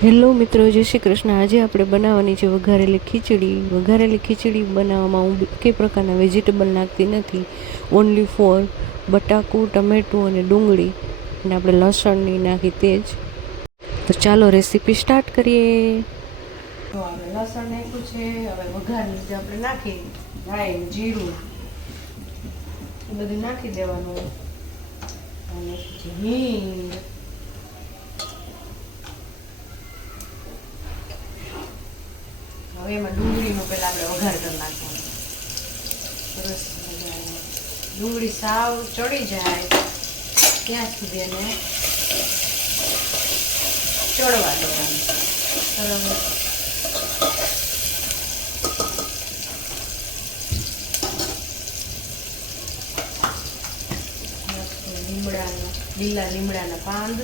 Hello મિત્રો, જય શ્રી કૃષ્ણ. આજે આપણે બનાવવાની છે વઘારેલી ખીચડી. વઘારેલી ખીચડી બનાવવામાં હું કઈ પ્રકારના વેજીટેબલ નાખતી નથી. ઓનલી ફોર બટાકું, ટમેટું અને ડુંગળી, અને આપણે લસણની નાખી તે જ. તો ચાલો રેસીપી સ્ટાર્ટ કરીએ. તો આપણે લસણ નાખ્યું છે. હવે વઘારની જે આપણે નાખી રાઈ, જીરું એ બધું નાખી દેવાનું. અને હિંગ, હવે એમાં ડુંગળીનો પહેલાં આપણે વઘાર કરી નાખવાનો. સરસ ડુંગળી સાવ ચડી જાય ત્યાં સુધી એને ચડવા દેવાનું. લીલા લીમડાના પાંદ,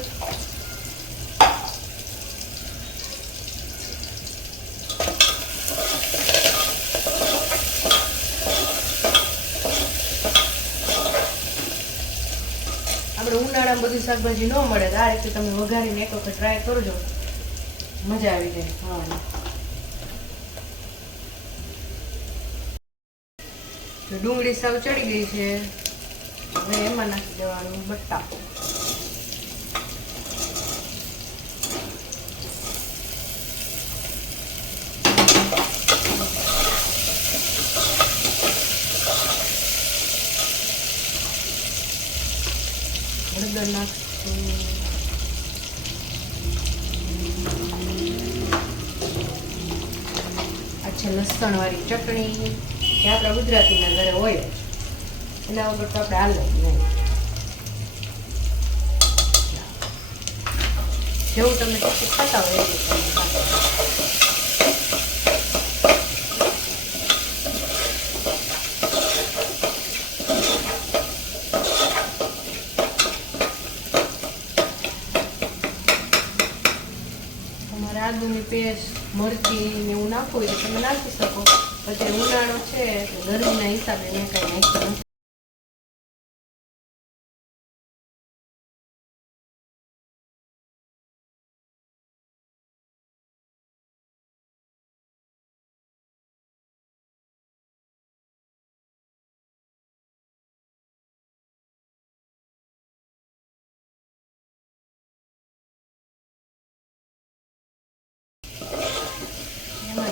આપણે ઉનાળામાં બધી શાકભાજી ન મળે તો આ રીતે તમે વઘારીને એક વખત ટ્રાય કરજો, મજા આવી જાય ખાવાની. તો ડુંગળી સાવ ચડી ગઈ છે. હવે એમાં નાખી દેવાનું બટાકું. હળદર નાખશું. આ છે લસણ વાળી ચટણી, જે આપણા ગુજરાતીના ઘરે હોય, એના વગર તો આપણે હાલે નહીં. જેવું તમે પછી ખાતા હોય એવું તમે ખાતા. આદુની પેસ્ટ, મરચી ને એવું નાખવું હોય તો તમે નાખી શકો. પછી ઉનાળો છે ગરમીના હિસાબે મેં કઈ નાખ્યું નથી.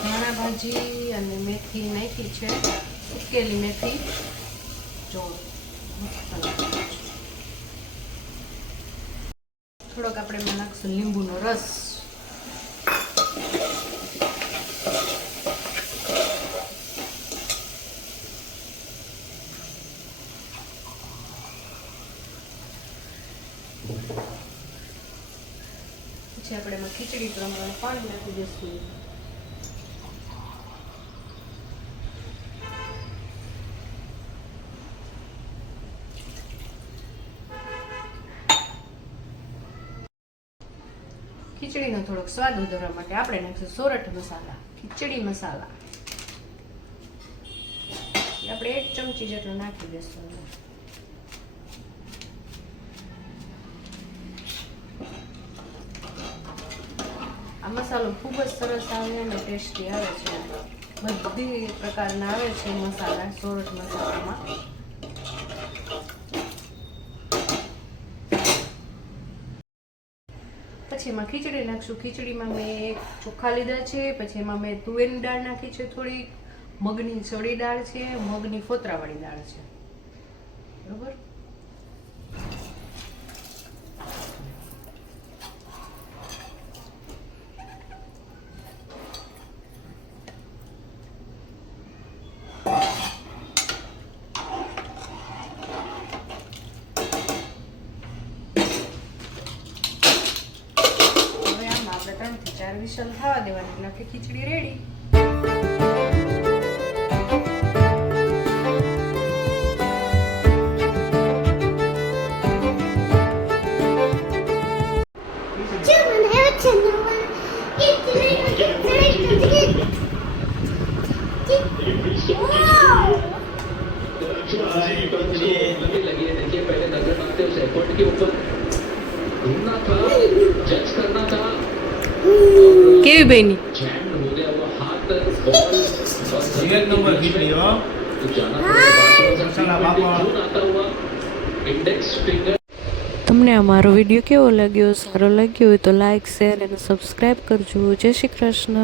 ધાણા ભાજી અને મેથી નાખી છે, સુકેલી મેથી. જો થોડોક આપણે એમાં નાખશું લીંબુનો રસ. પછી આપણે એમાં ખીચડી પ્રમાણે પાણી નાખી દઈશું. ખીચડીનો થોડોક સ્વાદ વધારવા માટે આપણે નાખીશું સોરઠ મસાલા, ખીચડી મસાલા. આપણે 1 ચમચી જેટલો નાખી દઈશું. આ મસાલો ખૂબ જ સરસ આવે અને ટેસ્ટી આવે છે. બધી પ્રકારના આવે છે મસાલા સોરઠ મસાલામાં. પછી એમાં ખીચડી નાખશું. ખીચડીમાં મેં ચોખા લીધા છે, પછી એમાં મેં તુવેરની દાળ નાખી છે, થોડી મગની ચડી દાળ છે, મગની ફોતરાવાળી દાળ છે. બરોબર. આપણે 3 થી 4 વિસલ થવા દેવાની એટલે આપણી ખીચડી રેડી. लगी है। देखिए पहले नजर मारते उस एफर्ट के ऊपर ढूंढना था, जज करना था। કેવી બની? जैम हो गया वो हाथ बॉल एक नंबर खींच ली हो तो जाना पड़ेगा मसाला बाबा खून आता हुआ इंडेक्स फिंगर તમને આ મારો વિડીયો કેવો લાગ્યો? સારો લાગ્યો હોય તો લાઈક, શેર અને સબસ્ક્રાઈબ કરજો. જય શ્રી કૃષ્ણ.